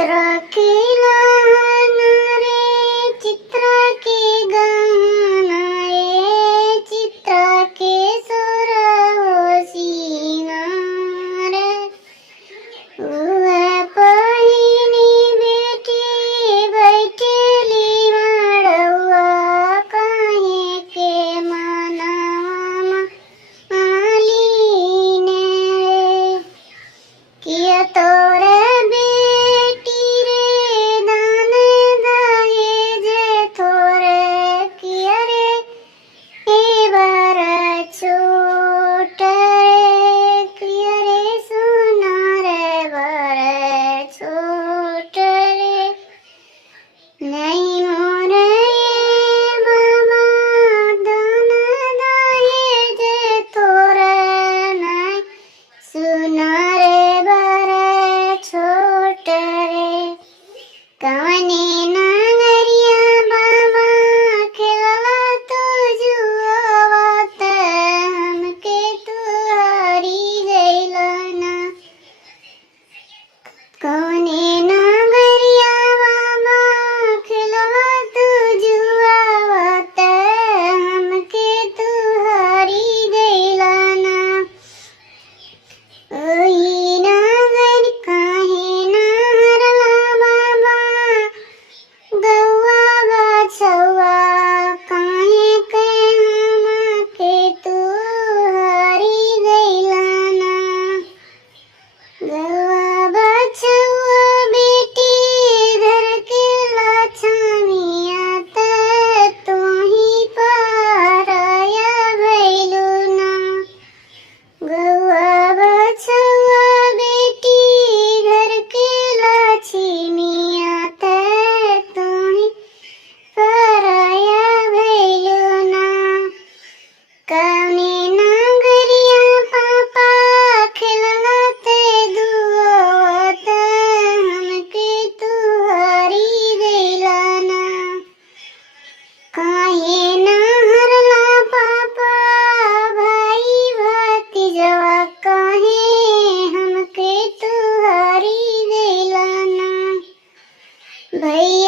चित्र के लाना रे, चित्र के गाना रे, चित्र के सुर हो सीना रे। उहे पहिनी बेटी बैठेली मड़उआ, काहे के मनवा मालिने रे। किया तोरे बेटी रे दान दहेज थोरे, किया रे ए बार छोट रे, किया रे सुना रे बार छोट रे। नहीं मोरे बाबा दान दहेज थोरे, नहीं सुना रे बार छोट रे। कवने नागरिया बाबा खेलवा तू जुआवत, हमके तू हारी गइलना। कवने नागरिया बाबा खेलवा तू जुआवत, हमके तू हारी गइलना। ओही नागर काहे ना हरला बाबा, गौआ बछौआ काहे के हमके तू हारी गइलना। गौआ बछौआ बेटी घर के लछमिया, तू ही पराया भइलू ना। गौआ बछौआ बेटी घर के लछमिया, तू ही पराया भइलू ना। कवने नागरिया पापा खेलते दुआवत, हमके तू हारी गइलना। काहे ना हरला पापा भाई भतीजवा, काहे हमके तू हारी गइलना। भई